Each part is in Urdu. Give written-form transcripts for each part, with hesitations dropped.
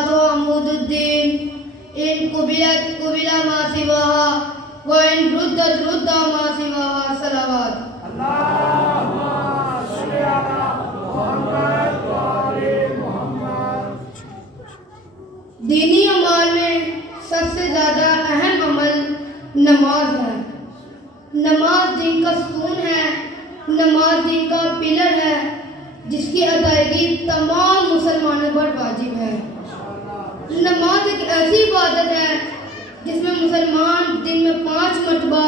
عمود الدين إن قبلت قبل ما سواها وإن ردت رد ما سواها صلوات اللهم صل على محمد وآل محمد. دینی عمال میں سب سے زیادہ اہم عمل نماز ہے. نماز دین کا ستون ہے، نماز دین کا پلر ہے جس کی ادائیگی تمام مسلمانوں پر واجب ہے. نماز ایک ایسی عبادت ہے جس میں مسلمان دن میں 5 مرتبہ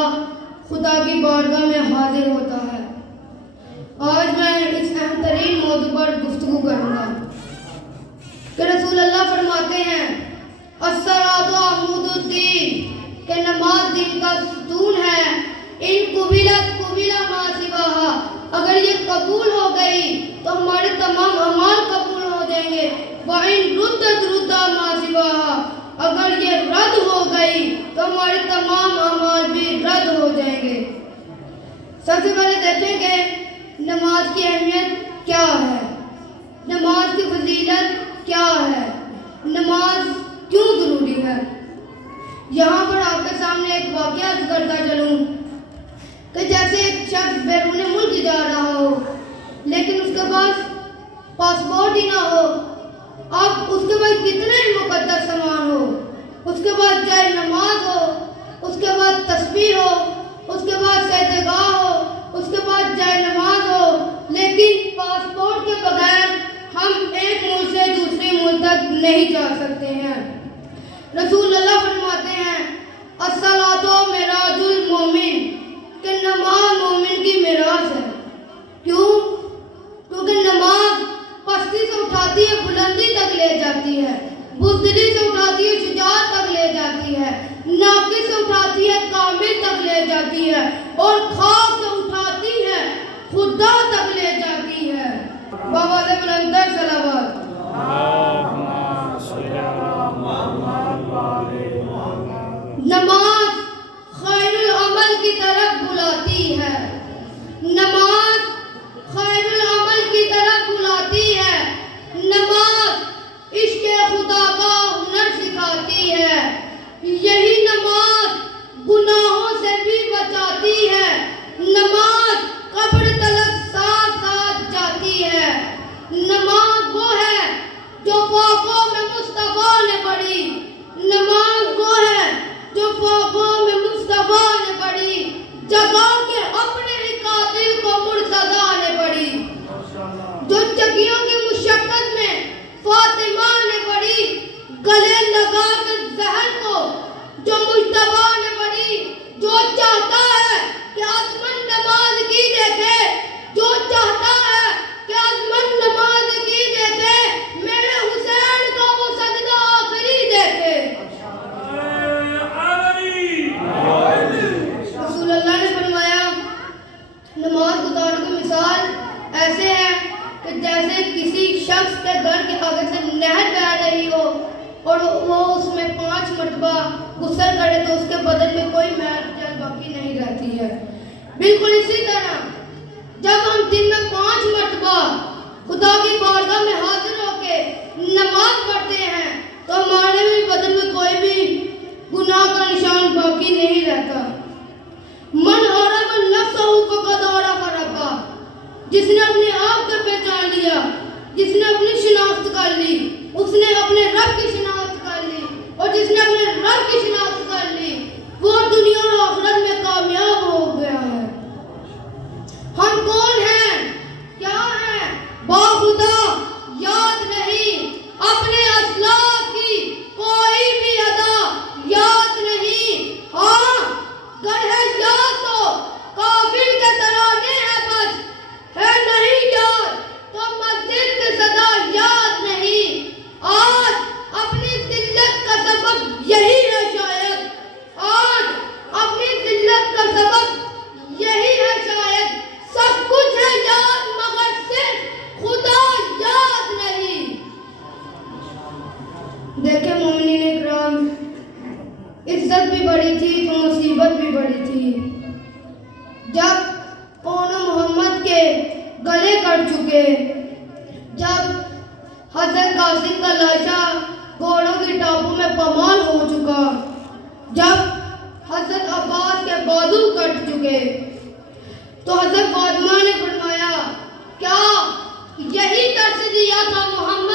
خدا کی بارگاہ میں حاضر ہوتا ہے. آج میں اس اہم ترین موضوع پر گفتگو کروں گا کہ رسول اللہ فرماتے ہیں الصلاۃ عمود الدین کہ نماز دین کا ستون ہے. ان قبلت قبل ما سواها اگر یہ قبول ہو گئی تو ہمارے تمام اعمال قبول ہو جائیں گے. وَإِن رُدَّتْ رُدَّ مَا سِوَاهَا اگر یہ رد ہو گئی تو ہمارے تمام اعمال بھی رد ہو جائیں گے. سب سے پہلے دیکھیں کہ نماز کی اہمیت کیا ہے، نماز کی فضیلت کیا ہے، نماز کیوں ضروری ہے. یہاں پر آپ کے سامنے ایک واقعہ کرتا چلوں کہ جیسے ایک شخص بیرون ملک جا رہا ہو لیکن اس کے پاس پاسپورٹ ہی نہ ہو. اب اس کے بعد کتنے ہی مقدس سامان ہو، اس کے بعد جائے نماز ہو، اس کے بعد تسبیح ہو، اس کے بعد سجدگاہ ہو، اس کے بعد جائے نماز ہو، لیکن پاسپورٹ کے بغیر ہم ایک ملک سے دوسرے ملک تک نہیں جا سکتے ہیں. رسول اللہ فرماتے ہیں الصلاۃ معراج المومن کہ نماز مومن کی معراج ہے. کیوں؟ کیونکہ نماز پستی سے اٹھاتی ہے، بلندی تک لے جاتی ہے، بزدلی سے اٹھاتی ہے، شجاعت تک لے جاتی ہے، ناقص سے اٹھاتی ہے، کامل تک لے جاتی ہے، اور خاک سے اٹھاتی ہے، خدا تک لے جاتی ہے. بابا سے بلندر صلوات. نماز خیر العمل کی طرف بلاتی ہے، نماز خیر العمل کی طرف بلاتی ہے، نماز عشق خدا کا ہنر سکھاتی ہے، یہی نماز گناہوں سے بھی بچاتی ہے، نماز قبر تلک ساتھ ساتھ جاتی ہے. نماز وہ ہے جو فاقوں میں مصطفیٰ نے پڑھی، نماز وہ ہے جو فاقوں میں مصطفیٰ نے پڑھی، جگہ کے اپنے ہی قاتل کو مرتضیٰ نے پڑھی، جو چکیوں کی مشقت میں فاطمہ نے پڑھی، گلے لگا کر زہر کو جو مجتبیٰ نے پڑھی. جو چاہتا ہے کہ عظمت نماز کی دیکھے، جو چاہتا ہے کہ عظمت نماز کی دیکھے، میرے حسین کو وہ سجدہ آخری دیکھے. رسول اللہ نے فرمایا نماز گزارنے کی مثال ایسے ہے کہ جیسے کسی شخص کے گھر کے آگے سے نہر بہ رہی ہو اور وہ اس میں 5 مرتبہ غسل کرے تو اس کے بدن میں کوئی میل جل باقی نہیں رہتی ہے. بالکل اسی طرح جب ہم دن میں 5 مرتبہ خدا کی بارگاہ میں حاضر ہو کے نماز پڑھتے ہیں تو ہمارے بھی بدن میں کوئی بھی گناہ کا نشان باقی نہیں رہتا. من عرف نفسہ فقد عرف ربہ جس نے اپنے آپ کو پہچان لیا، جس نے اپنی شناخت کر لی، اس نے اپنے رب کی شناخت کر لی، اور جس نے اپنے رب کی شناخت کر لی وہ دنیا اور آخرت میں کامیاب ہو گیا ہے. ہم کون ہیں، کیا ہیں، باخدا یاد نہیں، اپنے اسلاف کی کوئی بھی ادا یاد نہیں. ہاں گر ہے یاد تو کافر کے ترانے ہیں، بس ہے نہیں یاد تو مسجد کی صدا یاد نہیں. آج اپنی ذلت کا سبب یہی ہے شاید، آج اپنی ذلت کا سبب یہی ہے شاید، سب کچھ ہے یاد مگر صرف خدا یاد نہیں. دیکھیں مومنین اکرام، عزت بھی بڑی تھی تو مصیبت بھی بڑی تھی. جب کون محمد کے گلے کٹ چکے، جب حضرت قاسم کا لاشا جب حضرت عباس کے بازو کٹ چکے تو حضرت فاطمہ نے فرمایا کیا یہی درس دیا تھا محمد